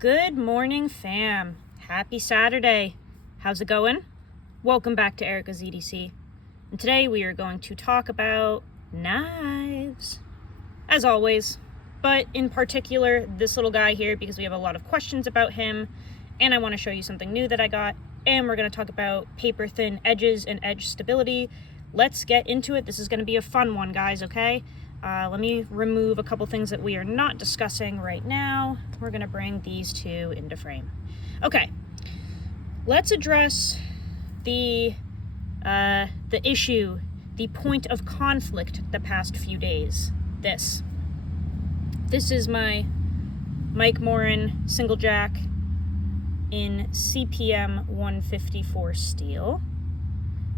Good morning, fam. Happy Saturday. How's it going? Welcome back to Erica's EDC. And today we are going to talk about knives, as always, but in particular this little guy here because we have a lot of questions about him, and I want to show you something new that I got, and we're going to talk about paper thin edges and edge stability. Let's get into it. This is going to be a fun one, guys, okay? Let me remove a couple things that we are not discussing right now. We're going to bring these two into frame. Okay, let's address the issue, the point of conflict the past few days. This is my Mike Morin single jack in CPM 154 steel,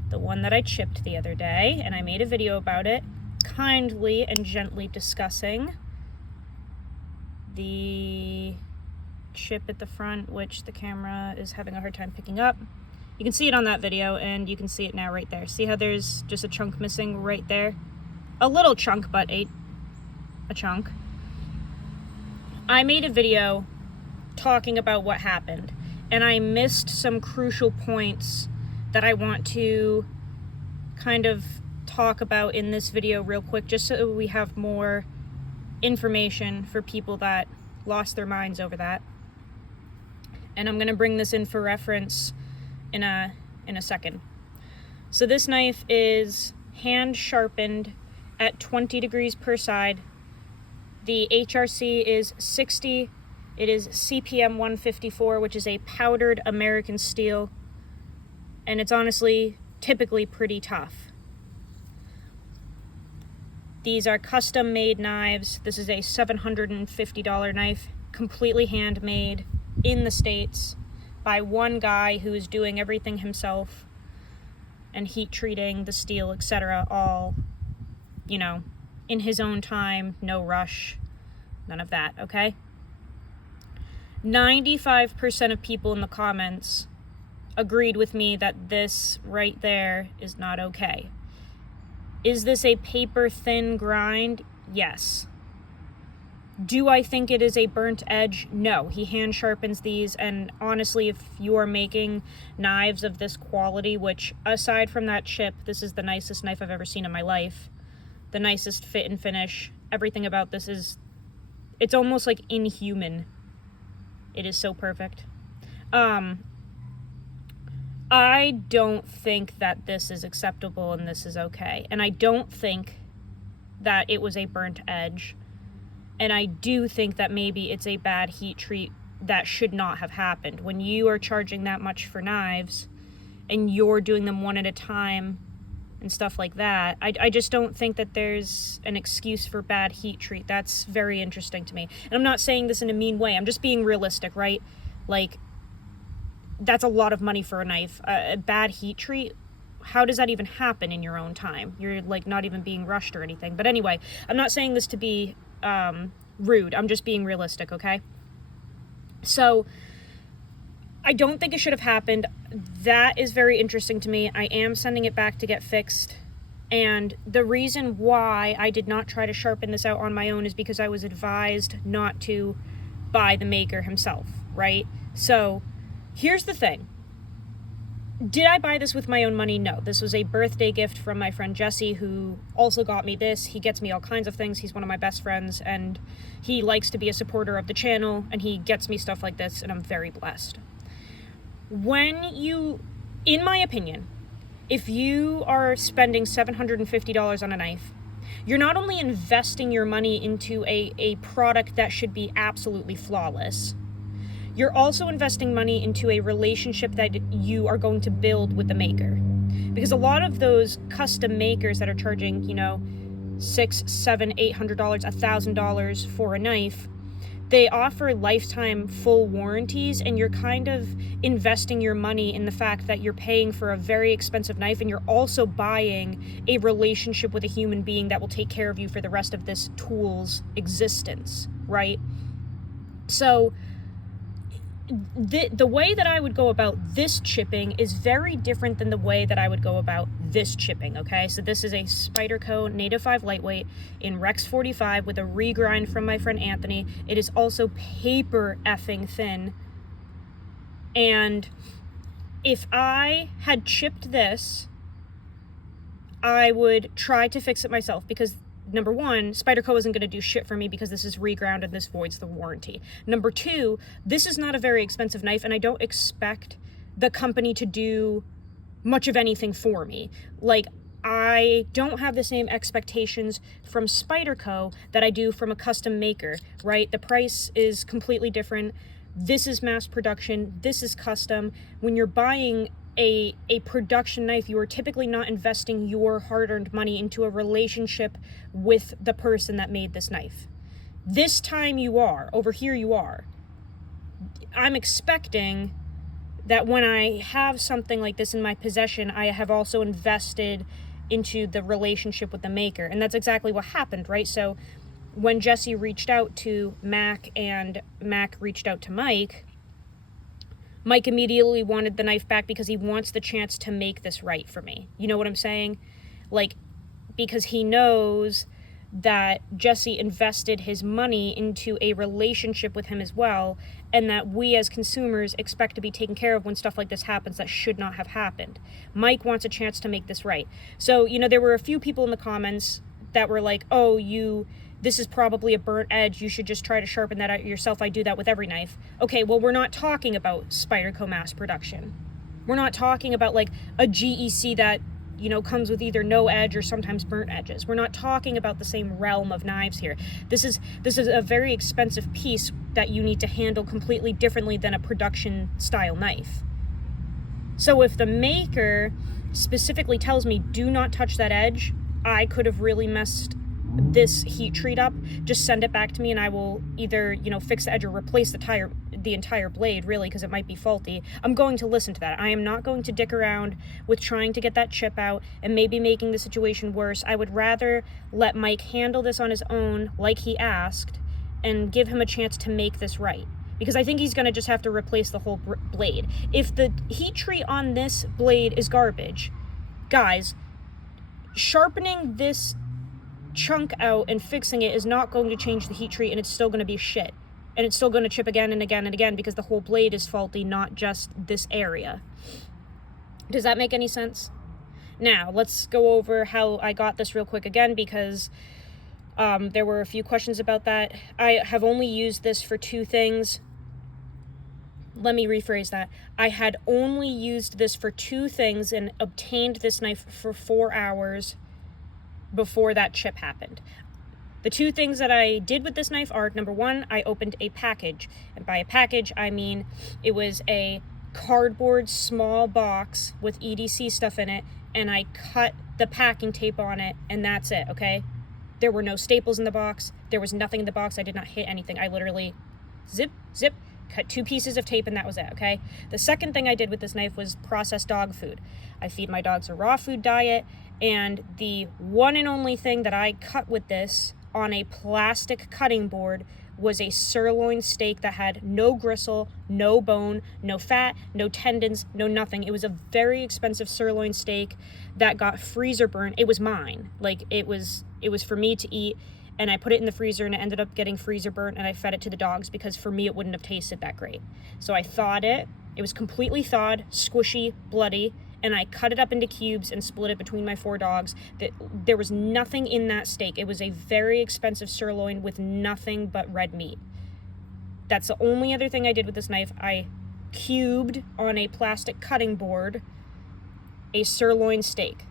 the one that I chipped the other day, and I made a video about it, kindly and gently discussing the chip at the front, which the camera is having a hard time picking up. You can see it on that video, and you can see it now right there. See how there's just a chunk missing right there? A little chunk, but a chunk. I made a video talking about what happened, and I missed some crucial points that I want to kind of talk about in this video real quick, just so we have more information for people that lost their minds over that. And I'm going to bring this in for reference in a second. So this knife is hand sharpened at 20 degrees per side. The HRC is 60. It is CPM 154, which is a powdered American steel, and it's honestly typically pretty tough. These are custom made knives. This is a $750 knife, completely handmade in the States by one guy who is doing everything himself and heat treating the steel, etc. all, in his own time, no rush, none of that, okay? 95% of people in the comments agreed with me that this right there is not okay. Is this a paper thin grind? Yes. Do I think it is a burnt edge? No. He hand sharpens these, and honestly, if you are making knives of this quality, which aside from that chip, this is the nicest knife I've ever seen in my life, the nicest fit and finish, everything about this it's almost like inhuman. It is so perfect. I don't think that this is acceptable and this is okay. And I don't think that it was a burnt edge. And I do think that maybe it's a bad heat treat that should not have happened. When you are charging that much for knives and you're doing them one at a time and stuff like that, I just don't think that there's an excuse for bad heat treat. That's very interesting to me. And I'm not saying this in a mean way. I'm just being realistic, right? Like, that's a lot of money for a knife. A bad heat treat, how does that even happen in your own time? You're like not even being rushed or anything. But anyway, I'm not saying this to be rude. I'm just being realistic, okay? So I don't think it should have happened. That is very interesting to me. I am sending it back to get fixed. And the reason why I did not try to sharpen this out on my own is because I was advised not to by the maker himself, right? So here's the thing. Did I buy this with my own money? No. This was a birthday gift from my friend Jesse, who also got me this. He gets me all kinds of things. He's one of my best friends, and he likes to be a supporter of the channel, and he gets me stuff like this, and I'm very blessed. In my opinion, if you are spending $750 on a knife, you're not only investing your money into a product that should be absolutely flawless, you're also investing money into a relationship that you are going to build with the maker. Because a lot of those custom makers that are charging, $600, $700, $800, $1,000 for a knife, they offer lifetime full warranties, and you're kind of investing your money in the fact that you're paying for a very expensive knife, and you're also buying a relationship with a human being that will take care of you for the rest of this tool's existence, right? So the way that I would go about this chipping is very different than the way that I would go about this chipping, okay? So this is a Spyderco Native 5 Lightweight in Rex 45 with a regrind from my friend Anthony. It is also paper effing thin. And if I had chipped this, I would try to fix it myself because number one, Spyderco isn't going to do shit for me because this is reground and this voids the warranty. Number two, this is not a very expensive knife and I don't expect the company to do much of anything for me. Like, I don't have the same expectations from Spyderco that I do from a custom maker, right? The price is completely different. This is mass production. This is custom. When you're buying a production knife, you are typically not investing your hard-earned money into a relationship with the person that made this knife. This time you are. Over here you are. I'm expecting that when I have something like this in my possession, I have also invested into the relationship with the maker. And that's exactly what happened, right? So when Jesse reached out to Mac and Mac reached out to Mike, Mike immediately wanted the knife back because he wants the chance to make this right for me. You know what I'm saying? Like, because he knows that Jesse invested his money into a relationship with him as well, and that we as consumers expect to be taken care of when stuff like this happens that should not have happened. Mike wants a chance to make this right. So, there were a few people in the comments that were like, oh, this is probably a burnt edge. You should just try to sharpen that out yourself. I do that with every knife. Okay, well, we're not talking about Spyderco mass production. We're not talking about like a GEC that, comes with either no edge or sometimes burnt edges. We're not talking about the same realm of knives here. This is a very expensive piece that you need to handle completely differently than a production style knife. So if the maker specifically tells me, do not touch that edge, I could have really messed this heat treat up. Just send it back to me and I will either, fix the edge or replace the entire blade, really, because it might be faulty. I'm going to listen to that. I am not going to dick around with trying to get that chip out and maybe making the situation worse. I would rather let Mike handle this on his own, like he asked, and give him a chance to make this right. Because I think he's going to just have to replace the whole blade. If the heat treat on this blade is garbage, guys, sharpening this chunk out and fixing it is not going to change the heat treat, and it's still going to be shit. And it's still going to chip again and again and again because the whole blade is faulty, not just this area. Does that make any sense? Now, let's go over how I got this real quick again because there were a few questions about that. I have only used this for two things. Let me rephrase that. I had only used this for two things and obtained this knife for 4 hours before that chip happened. The two things that I did with this knife are, number one, I opened a package. And by a package, I mean it was a cardboard small box with EDC stuff in it, and I cut the packing tape on it, and that's it, okay? There were no staples in the box. There was nothing in the box. I did not hit anything. I literally zip, cut 2 pieces of tape, and that was it, okay? The second thing I did with this knife was process dog food. I feed my dogs a raw food diet, and the one and only thing that I cut with this on a plastic cutting board was a sirloin steak that had no gristle, no bone, no fat, no tendons, no nothing. It was a very expensive sirloin steak that got freezer burn. It was mine. Like, it was for me to eat, and I put it in the freezer, and it ended up getting freezer burnt, and I fed it to the dogs because for me it wouldn't have tasted that great. So I thawed it. It was completely thawed, squishy, bloody, and I cut it up into cubes and split it between my 4 dogs. There was nothing in that steak. It was a very expensive sirloin with nothing but red meat. That's the only other thing I did with this knife. I cubed on a plastic cutting board a sirloin steak.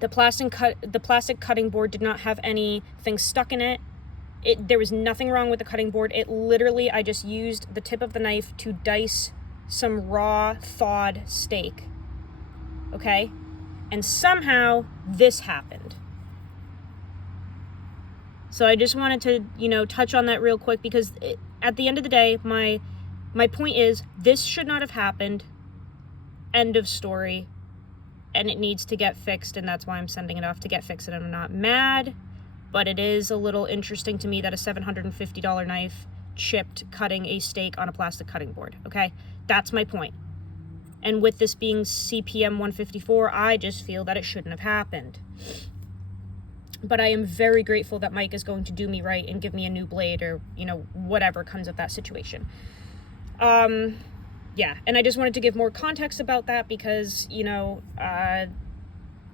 The plastic cutting board did not have anything stuck in it. There was nothing wrong with the cutting board. It literally, I just used the tip of the knife to dice some raw, thawed steak. Okay? And somehow this happened. So I just wanted to, touch on that real quick because at the end of the day, my point is this should not have happened. End of story. And it needs to get fixed, and that's why I'm sending it off to get fixed. And I'm not mad, but it is a little interesting to me that a $750 knife chipped cutting a steak on a plastic cutting board, okay? That's my point. And with this being CPM 154, I just feel that it shouldn't have happened. But I am very grateful that Mike is going to do me right and give me a new blade, or, whatever comes of that situation. Yeah, and I just wanted to give more context about that because,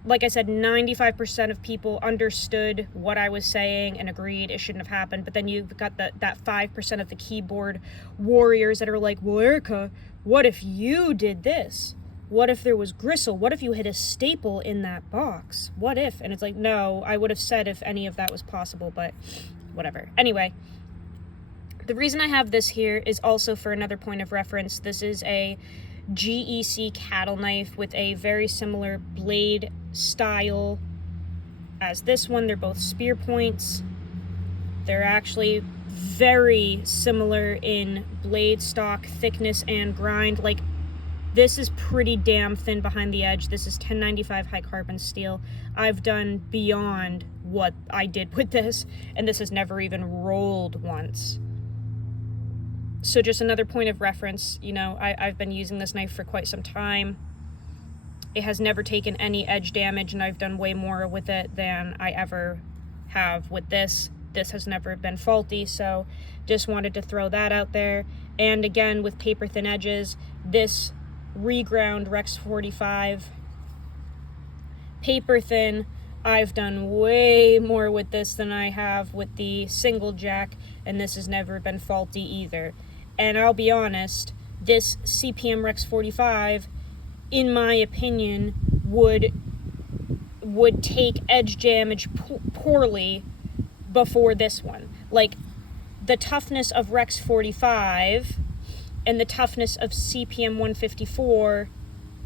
like I said, 95% of people understood what I was saying and agreed it shouldn't have happened. But then you've got that 5% of the keyboard warriors that are like, well, Erica, what if you did this? What if there was gristle? What if you hit a staple in that box? What if? And it's like, no, I would have said if any of that was possible, but whatever. Anyway, the reason I have this here is also for another point of reference. This is a GEC cattle knife with a very similar blade style as this one. They're both spear points. They're actually very similar in blade stock, thickness, and grind. Like, this is pretty damn thin behind the edge. This is 1095 high carbon steel. I've done beyond what I did with this, and this has never even rolled once. So just another point of reference, I've been using this knife for quite some time. It has never taken any edge damage, and I've done way more with it than I ever have with this. This has never been faulty, so just wanted to throw that out there. And again, with paper thin edges, this reground Rex 45 paper thin, I've done way more with this than I have with the single jack, and this has never been faulty either. And I'll be honest, this CPM Rex 45, in my opinion, would take edge damage poorly before this one. Like, the toughness of Rex 45 and the toughness of CPM 154,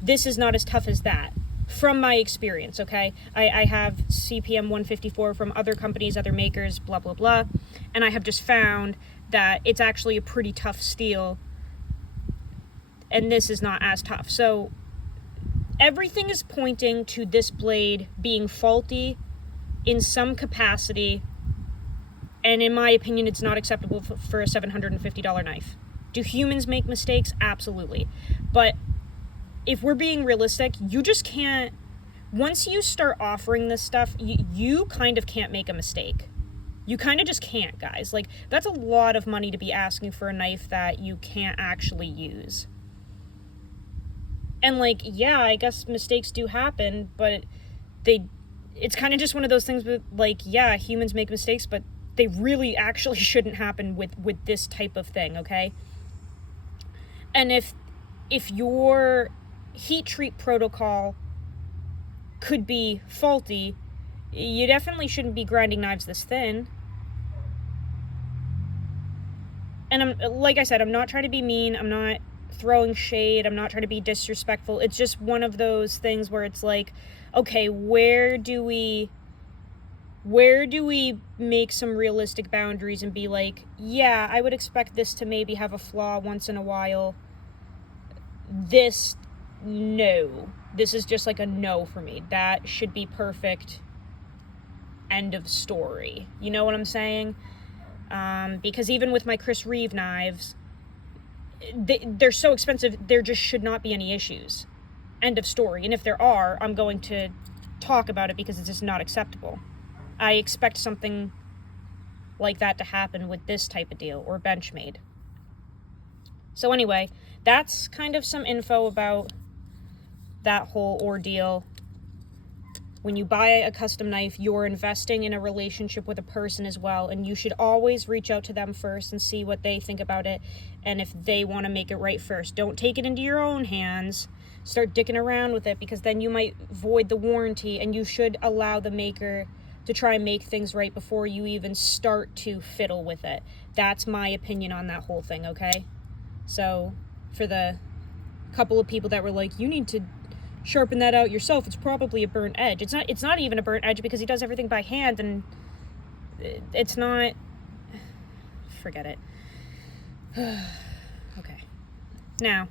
this is not as tough as that, from my experience, okay? I have CPM 154 from other companies, other makers, blah, blah, blah, and I have just found that it's actually a pretty tough steel, and this is not as tough. So everything is pointing to this blade being faulty in some capacity, and in my opinion, it's not acceptable for a $750 knife. Do humans make mistakes? Absolutely. But if we're being realistic, you just can't, once you start offering this stuff, you kind of can't make a mistake. You kind of just can't, guys. Like, that's a lot of money to be asking for a knife that you can't actually use. And, like, yeah, I guess mistakes do happen, but it's kind of just one of those things with, like, yeah, humans make mistakes, but they really actually shouldn't happen with this type of thing, okay? And if your heat treat protocol could be faulty, you definitely shouldn't be grinding knives this thin. And like I said, I'm not trying to be mean, I'm not throwing shade, I'm not trying to be disrespectful. It's just one of those things where it's like, okay, where do we make some realistic boundaries and be like, yeah, I would expect this to maybe have a flaw once in a while. This, no. This is just like a no for me. That should be perfect. End of story. You know what I'm saying? Because even with my Chris Reeve knives, they're so expensive, there just should not be any issues. End of story. And if there are, I'm going to talk about it because it's just not acceptable. I expect something like that to happen with this type of deal, or Benchmade. So anyway, that's kind of some info about that whole ordeal. When you buy a custom knife, you're investing in a relationship with a person as well, and you should always reach out to them first and see what they think about it, and if they want to make it right first. Don't take it into your own hands. Start dicking around with it, because then you might void the warranty, and you should allow the maker to try and make things right before you even start to fiddle with it. That's my opinion on that whole thing, okay? So, for the couple of people that were like, you need to sharpen that out yourself, it's probably a burnt edge. It's not even a burnt edge, because he does everything by hand, and it's not, forget it. Okay. Now,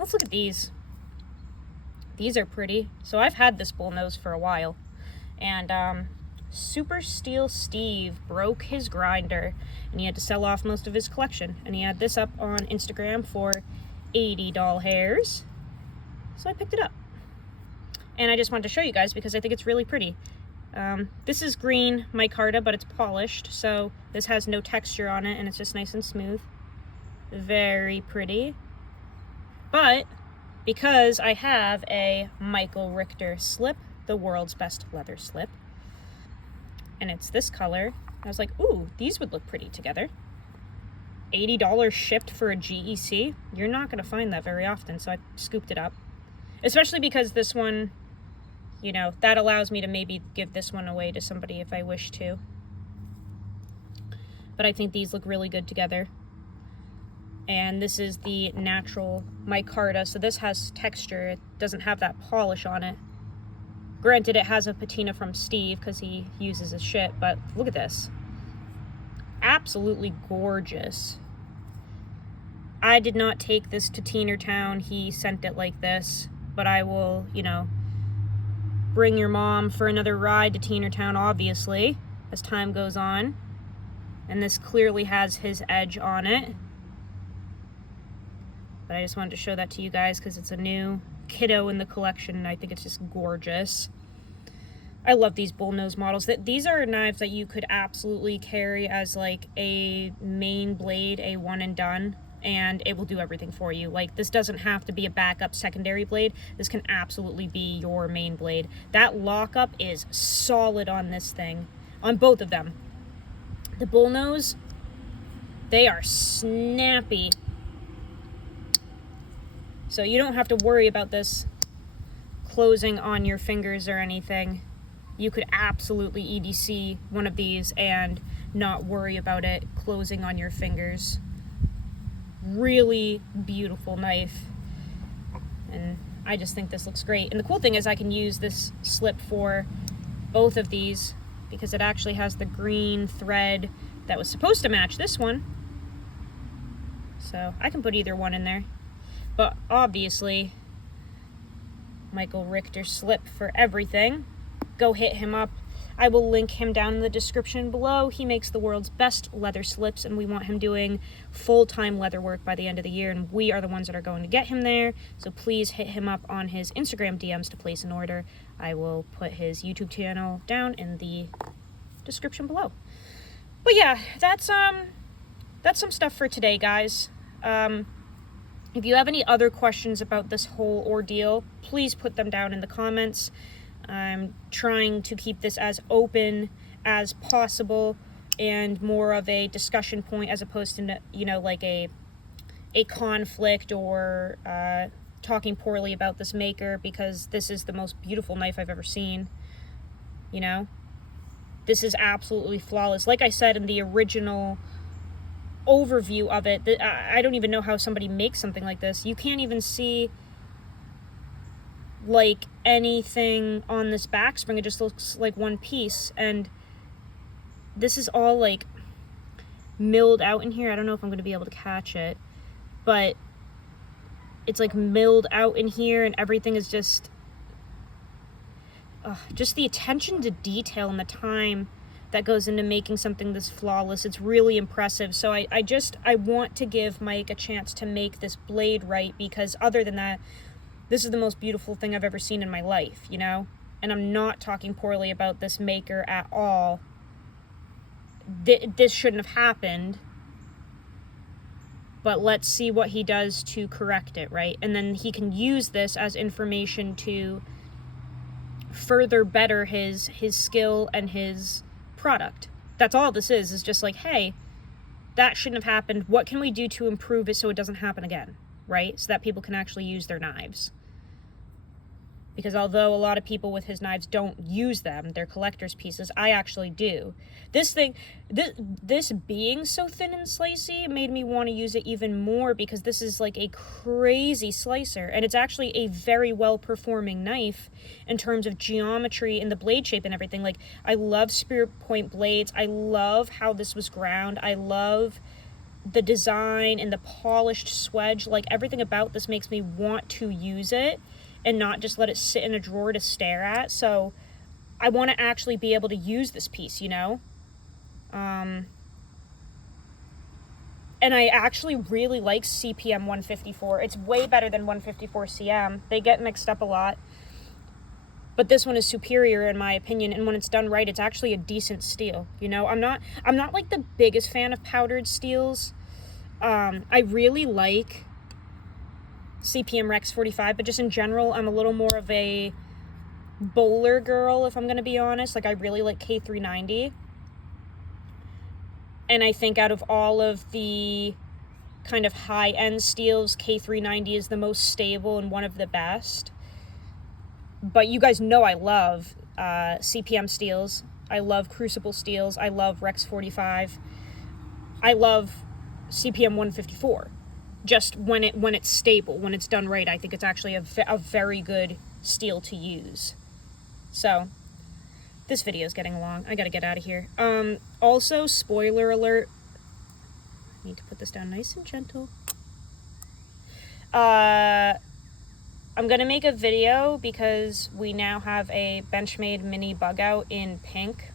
let's look at these. These are pretty. So I've had this bullnose for a while, and Super Steel Steve broke his grinder and he had to sell off most of his collection. And he had this up on Instagram for 80 doll hairs. So I picked it up. And I just wanted to show you guys because I think it's really pretty. This is green micarta, but it's polished, so this has no texture on it and it's just nice and smooth. Very pretty. But because I have a Michael Richter slip, the world's best leather slip, and it's this color, I was like, ooh, these would look pretty together. $80 shipped for a GEC. You're not going to find that very often, so I scooped it up. Especially because this one, you know, that allows me to maybe give this one away to somebody if I wish to. But I think these look really good together. And this is the natural micarta, so this has texture. It doesn't have that polish on it. Granted, it has a patina from Steve because he uses his shit, but look at this. Absolutely gorgeous. I did not take this to Teenertown. He sent it like this, but I will, you know, bring your mom for another ride to Teenertown, obviously, as time goes on. And this clearly has his edge on it. But I just wanted to show that to you guys because it's a new kiddo in the collection and I think it's just gorgeous. I love these bullnose models. These are knives that you could absolutely carry as like a main blade, a one and done, and it will do everything for you. Like, this doesn't have to be a backup secondary blade. This can absolutely be your main blade. That lockup is solid on this thing, on both of them. The bullnose, they are snappy. So you don't have to worry about this closing on your fingers or anything. You could absolutely EDC one of these and not worry about it closing on your fingers. Really beautiful knife. And I just think this looks great. And the cool thing is I can use this slip for both of these because it actually has the green thread that was supposed to match this one. So I can put either one in there. But obviously, Michael Richter slip for everything. Go hit him up. I will link him down in the description below. He makes the world's best leather slips, and we want him doing full-time leather work by the end of the year, and we are the ones that are going to get him there. So please hit him up on his Instagram DMs to place an order. I will put his YouTube channel down in the description below. But yeah, that's some stuff for today, guys. If you have any other questions about this whole ordeal, please put them down in the comments. I'm trying to keep this as open as possible and more of a discussion point as opposed to, you know, like a conflict or talking poorly about this maker, because this is the most beautiful knife I've ever seen. You know? This is absolutely flawless. Like I said in the original overview of it, I don't even know how somebody makes something like this. You can't even see like anything on this back spring. It just looks like one piece, and this is all like milled out in here. I don't know if I'm going to be able to catch it, but it's like milled out in here, and everything is just the attention to detail and the time that goes into making something this flawless. It's really impressive. So I want to give Mike a chance to make this blade right, because other than that, this is the most beautiful thing I've ever seen in my life, you know? And I'm not talking poorly about this maker at all. This shouldn't have happened. But let's see what he does to correct it, right? And then he can use this as information to further better his skill and his product. That's all this is just like, hey, that shouldn't have happened. What can we do to improve it so it doesn't happen again, right? So that people can actually use their knives. Because although a lot of people with his knives don't use them, they're collector's pieces, I actually do. This being so thin and slicey made me want to use it even more, because this is like a crazy slicer, and it's actually a very well-performing knife in terms of geometry and the blade shape and everything. Like, I love spear point blades. I love how this was ground. I love the design and the polished swedge. Like, everything about this makes me want to use it and not just let it sit in a drawer to stare at. So I want to actually be able to use this piece, you know? And I actually really like CPM 154. It's way better than 154 CM. They get mixed up a lot. But this one is superior in my opinion, and when it's done right, it's actually a decent steel. You know, I'm not like the biggest fan of powdered steels. I really like CPM Rex 45, but just in general, I'm a little more of a bowler girl, if I'm going to be honest. Like, I really like K390. And I think out of all of the kind of high-end steels, K390 is the most stable and one of the best. But you guys know I love CPM steels. I love Crucible steels. I love Rex 45. I love CPM 154. Just when it's stable, when it's done right, I think it's actually a very good steel to use. So, this video is getting long. I gotta get out of here. Also, spoiler alert. I need to put this down nice and gentle. I'm gonna make a video because we now have a Benchmade mini bug out in pink.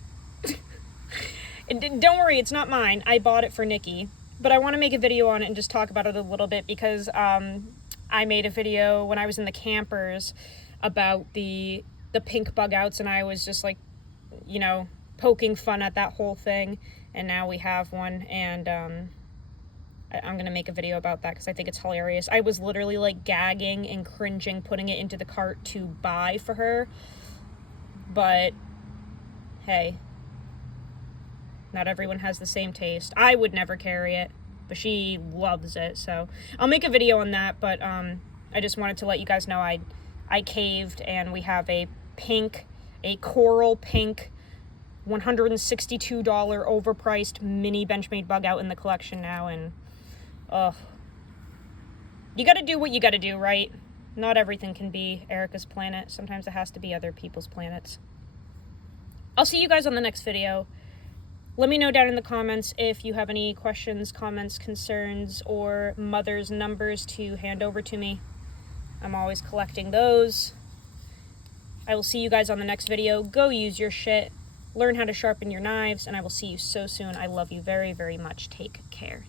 And don't worry, it's not mine. I bought it for Nikki. But I want to make a video on it and just talk about it a little bit because I made a video when I was in the campers about the pink bug outs, and I was just like, you know, poking fun at that whole thing. And now we have one, and I'm going to make a video about that because I think it's hilarious. I was literally like gagging and cringing putting it into the cart to buy for her. But hey, not everyone has the same taste. I would never carry it, but she loves it. So I'll make a video on that, but I just wanted to let you guys know I caved, and we have a coral pink, $162 overpriced mini Benchmade bug out in the collection now, and you gotta do what you gotta do, right? Not everything can be Erica's planet. Sometimes it has to be other people's planets. I'll see you guys on the next video. Let me know down in the comments if you have any questions, comments, concerns, or mother's numbers to hand over to me. I'm always collecting those. I will see you guys on the next video. Go use your shit. Learn how to sharpen your knives, and I will see you so soon. I love you very, very much. Take care.